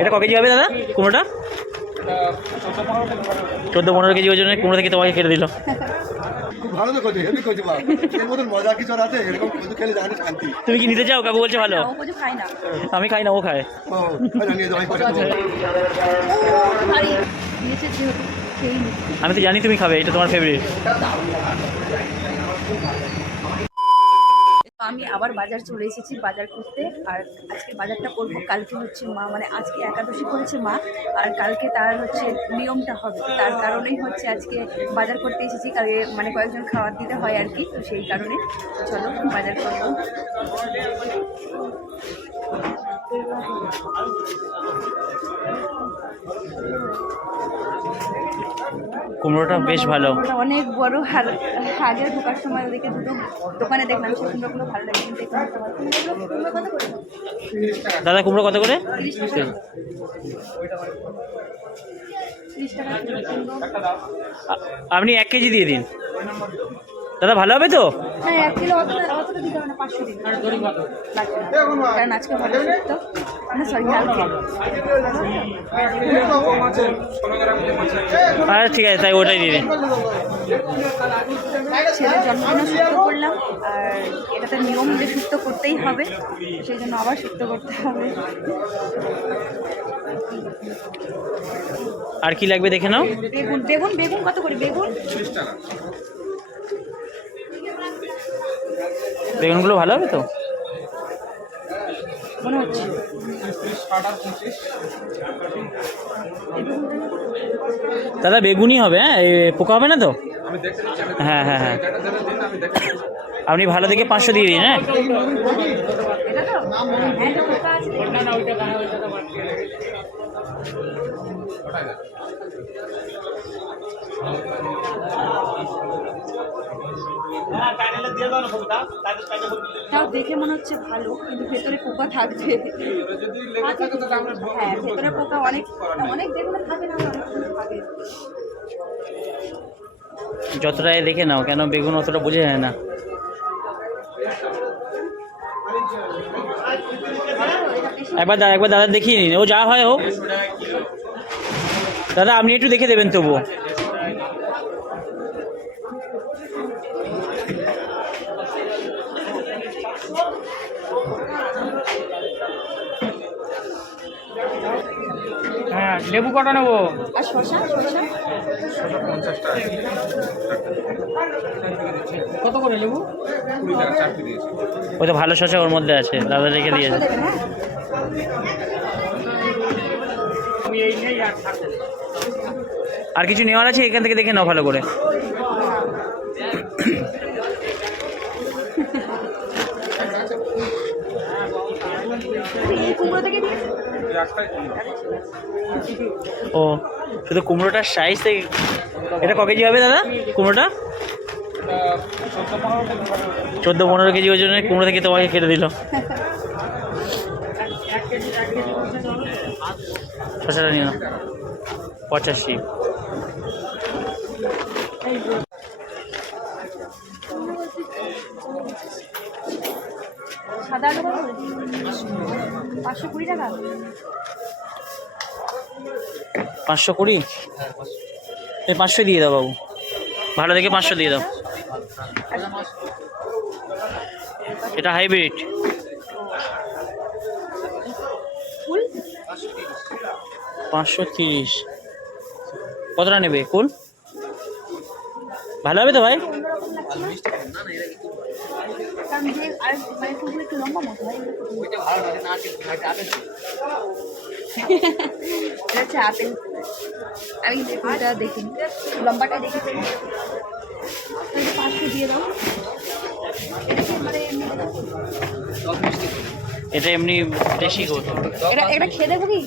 এটা ক কেজি হবে দাদা কুমড়োটা? চোদ্দ পনেরো কেজি ওজনের কুমড়ো থেকে তোমাকে কেটে দিল। ভালো তো হেভি মা এর মতন মজা কিছু আর আছে? এরকম কচু খেলে জানি শান্তি। তুমি কি নিতে চাও? কাকু বলছে ভালো। ও কিছু খাই না। আমি খাই না ও খায়। ও আমি তো জানি তুমি খাবে এটা তোমার ফেভারিট আমি আবার বাজার চলে এসেছি বাজার করতে। আর আজকে বাজারটা করব, কালকে হচ্ছে মা মানে আজকে একাদশী করেছে মা। আর কালকে তার হচ্ছে নিয়মটা হবে। তার কারণেই হচ্ছে আজকে বাজার করতে এসেছি। কালকে মানে কয়েকজন খাবার দিতে হয় আর কি, তো সেই কারণে চলো বাজার করব। কুমড়োটা বেশ ভালো। অনেক বড় আগে ঢোকার সময় ওদিকে দুটো দোকানে দেখলাম সেই কুমড়োগুলো ভালো লাগে? দাদা কুমড়ো কত করে? আপনি এক কেজি দিয়ে দিন। দাদা ভালো হবে তো? হ্যাঁ এক কিলো অতটা অতটা দিতে হবে না পাঁচশো দিন কারণ আজকে ভালো তো। না সরি কালকে। আচ্ছা ঠিক আছে তাই ওটাই দিয়ে দিন। ছেলের জন্মদিনও সুস্থ করলাম আর এটাতে নিয়ম যে সুস্থ করতেই হবে সেই জন্য আবার সুস্থ করতে হবে। আর কি লাগবে দেখে নাও। বেগুন বেগুন বেগুন কত করে? বেগুন? বেগুনগুলো ভালো হবে তো? মনে হচ্ছে। দাদা বেগুনই হবে হ্যাঁ? পোকা হবে না তো? হ্যাঁ হ্যাঁ হ্যাঁ। আপনি ভালো দেখে পাঁচশো দিয়ে দিন হ্যাঁ? তাও দেখে মনে হচ্ছে ভালো কিন্তু ভেতরে পোকা থাকবে হ্যাঁ ভেতরে পোকা অনেক অনেক দেখলে থাকে না থাকে। যতটা এ দেখে নাও কেন বেগুন অতটা বোঝা যায় না? একবার দাদা একবার দাদা দেখিয়ে নিন। ও যা হয় হোক। দাদা আপনি একটু দেখে দেবেন তবুও। লেবু কটা নেব? আর শশা শশা কত করে লেবু? ওই তো ভালো শসা ওর মধ্যে আছে দাদা রেখে দিয়েছে। হ্যাঁ? আর কিছু নেওয়ার আছে? এখান থেকে দেখে নাও ভালো করে এই কুমড়ো থেকে দিয়েছে ও, শুধু কুমড়োটার সাইজ থেকে এটা ক কেজি হবে দাদা কুমড়োটা? চোদ্দ পনেরো কেজি ওজনের কুমড়ো থেকে তোমাকে কেটে দিল। শশাটা নিয়ে পঁচাশি। সাদা আলু কত করে? পাঁচশো কুড়ি টাকা। পাঁচশো কুড়ি? এই পাঁচশো দিয়ে দাও বাবু। ভালো দেখে পাঁচশো দিয়ে দাও। এটা হাইব্রিড। পাঁচশো তিরিশ। কতটা নেবে? কুল? ভালো হবে তো ভাই? মানে ফুলগুলো একটু লম্বা মতো হয় এটা হচ্ছে আপেল আমি ফুলটা দেখিনি লম্বাটা দেখেছি তাহলে পাঁচশো দিয়ে দাও এটা মানে এমনি- দেশি গোল এটা এটা খেয়ে দেখো কি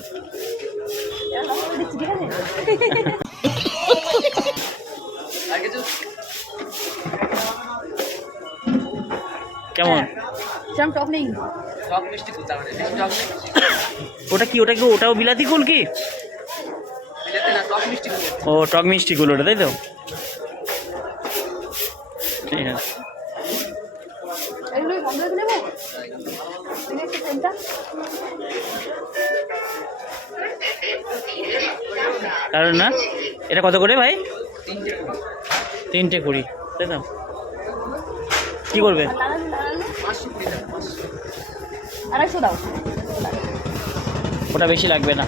ঠিক আছে সেরকম টক নেই? ওটা কি ওটা কি ওটাও বিলাতি কুল কি? ও টক মিষ্টি কুল ওটা তাই তো? ঠিক আছে। কারণ না? এটা কত করে ভাই? তিনটে কুড়ি। তাই তো? কী করবে? আড়াইশো দাও। ওটা বেশি লাগবে না।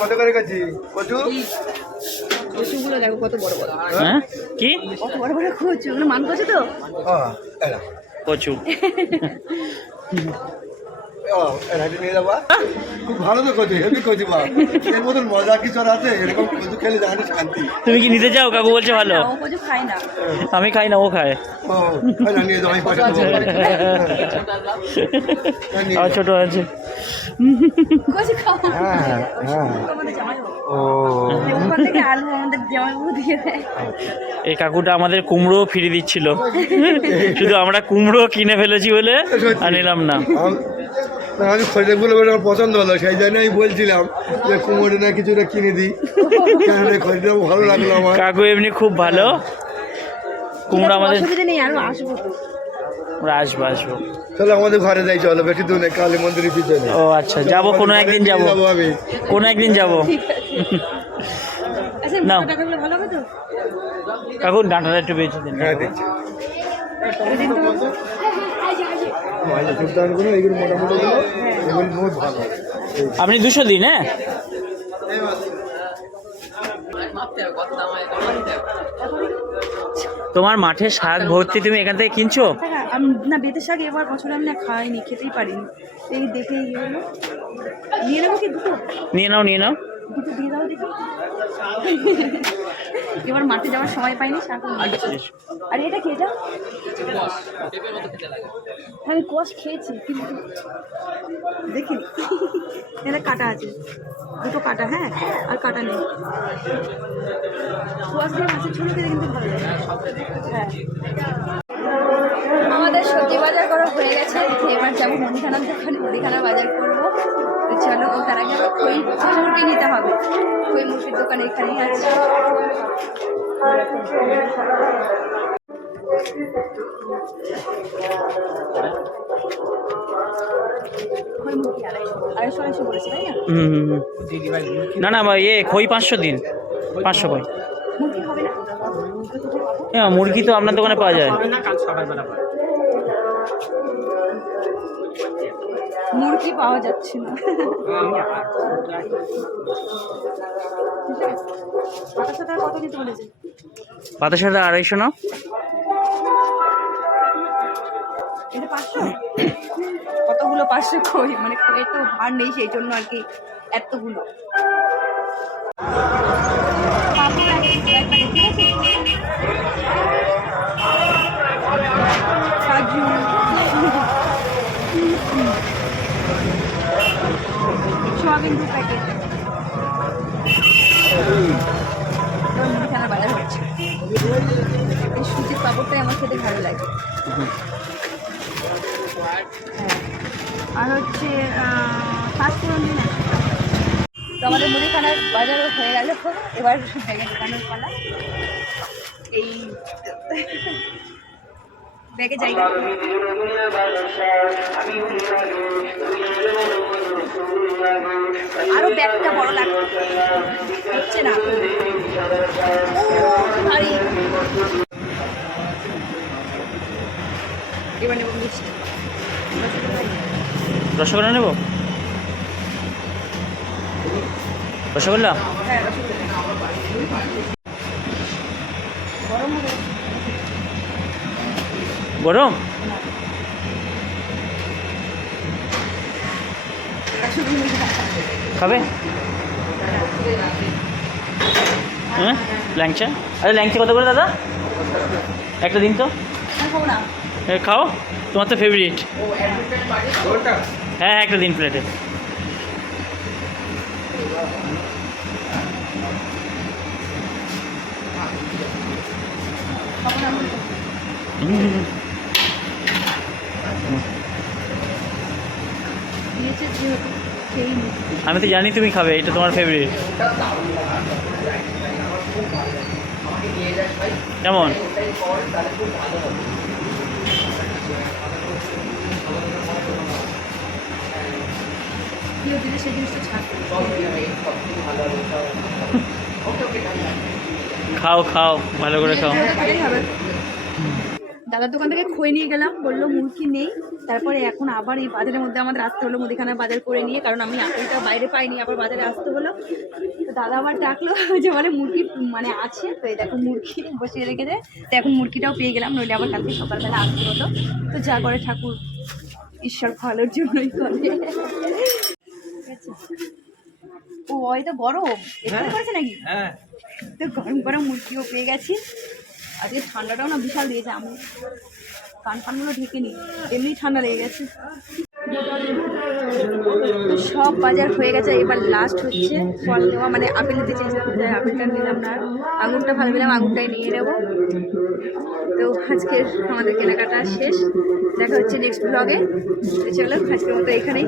কত করে গেছি কচু? কচুগুলো দেখো কত বড় বড়। হ্যাঁ? কি? কত বড় বড় কচু। মান কচু তো? হ্যাঁ কচু। ও, নিয়ে যাবা। খুব ভালো তো কচু হেভি কচু বা। এর মতন মজা কিছু আছে? এরকম কচু খেলে জানি শান্তি। তুমি কি নিতে চাও? কাকু বলছে ভালো। কচু খায় না। আমি খাই না ও খায়। ও এরা নিয়ে যাও আমি পয়সা দেবো। হ্যাঁ, আর যাও। ছোট আছে। কচু হ্যাঁ, হ্যাঁ। আমাদের জামাই বাবু। ও আলু আমাদের জামাই দিয়ে দেয়। এই কাকুটা আমাদের কুমড়ো ফিরে দিচ্ছিল। শুধু আমরা কুমড়ো কিনে ফেলেছি বলে আর নিলাম না। আম- না, আমি খরিদগুলো আমার পছন্দ হলো সেই জন্য আমি বলছিলাম যে কুমোরে না কিছুটা কিনে দিই। কেন খরিদ ভালো লাগল আমার। কাকু এমনি খুব ভালো। কুমড়ো আমাদের অসুবিধা নেই আরও আসব। তো আমরা আসব আসব। চলো আমাদের ঘরে যাই চলো বেশি দূর কালী মন্দিরের পিছনে। ও আচ্ছা যাব কোনো একদিন যাব। যাব আমি। কোনো একদিন যাব। আচ্ছা তো? কাকু ডাঁটাটা একটু বেঁচে দিন। হ্যাঁ দিচ্ছি। ওইদিন তো মাঝে মোটামুটি এগুলো বহুত ভালো। আপনি দুশো দিন হ্যাঁ? তোমার মাঠে শাক ভর্তি তুমি এখান থেকে কিনছো? হ্যাঁ, না বেতে শাক এবার বছর আমি না খাইনি খেতেই পারিনি। এই দেখে ইয়ে নিয়ে নেব কি দুটো? নিয়ে নাও নিয়ে নাও। দুটো দিয়ে দাও দেখি। এবার মাঠে যাওয়ার সময় পাইনি আর এটা খেয়ে যাও আমি কষ খেয়েছি, কিন্তু দেখি এটা কাটা আছে, দুটো কাটা হ্যাঁ? আর কাটা নেই। কোয়াশ দিয়ে মাছের ঝোল খেতে কিন্তু ভালো লাগে। হ্যাঁ। আমাদের সবজি বাজার করা হয়ে গেছে, এবার যাব মুদিখানার দোকানে মুদিখানা বাজার করব। তো চলো তার আগে আবার খই মুরগি নিতে হবে। খই মুরগির দোকান এখানেই আছে। না? হুম হুম, হুম। না ইয়ে খই পাঁচশো দিন। পাঁচশো খই। হবে না? হ্যাঁ মুরগি তো আপনার দোকানে পাওয়া যায়। মুরগি পাওয়া যাচ্ছে না। কত দিতে বলেছে? পাতা সাথে আড়াইশো নাও। এটা পাঁচশো? কতগুলো পাঁচশো খই? মানে খইয়ের তো ভার নেই সেই জন্য আর কি এতগুলো পাঁপড় এক- এক প্যাকেট, ঠিক আছে? কাজু মুদিখানা বাজার হচ্ছে সুজির পাপড়টাই আমার খেতে ভালো লাগে। আর হচ্ছে দিন তো আমাদের মুদিখানার বাজারও হয়ে গেল এবার ব্যাগের দোকানের পালা এই ব্যাগে জায়গা আরও ব্যাগটা বড় লাগবে হচ্ছে না। এবার নেব মিষ্টি। রসগোল্লা নেব? রসগোল্লা? হ্যাঁ রসগোল্লা। গরম গরম? খাবে? হ্যাঁ? ল্যাংচা? আরে ল্যাংচা কত করে দাদা? একটা দিন তো। খাও। তোমার তো ফেভারিট হ্যাঁ একটা দিন প্লেটে খাব আমি তো জানি তুমি খাবে, এটা তোমার ফেভারিট কেমন? খাও খাও, ভালো করে খাও। দাদার দোকান থেকে খই নিয়ে গেলাম, বলল মুরগি নেই। তারপরে এখন আবার এই বাজারের মধ্যে আমাদের আসতে হলো মুদিখানা বাজার করে নিয়ে কারণ আমি আপেলটা বাইরে পাইনি আবার বাজারে আসতে হলো। তো দাদা আবার ডাকলো যে বলে মুরগি মানে আছে। তো এই দেখো মুরগি বসিয়ে রেখেছে তো এখন মুরগিটাও পেয়ে গেলাম নইলে আবার কালকে সকালবেলা আসতে হতো। তো যা করে ঠাকুর ঈশ্বর ভালোর জন্যই করে। ও এটা গরম। এখানে করেছে নাকি? হ্যাঁ। তো গরম গরম মুরগিও পেয়ে গেছি। আজকে ঠান্ডাটাও না বিশাল দিয়েছে আমি কান ফানগুলো ঢেকে নি, এমনি ঠান্ডা লেগে গেছে। সব বাজার হয়ে গেছে, এবার লাস্ট হচ্ছে ফল নেওয়া মানে আপেল নিতে চেয়েছে যাই আপেলটা নিলাম না। আঙুরটা ভালো পেলাম আঙুরটাই নিয়ে নেব। তো আজকের আমাদের কেনাকাটা শেষ। দেখা হচ্ছে নেক্সট ব্লগে চলো, আজকের মতো এখানেই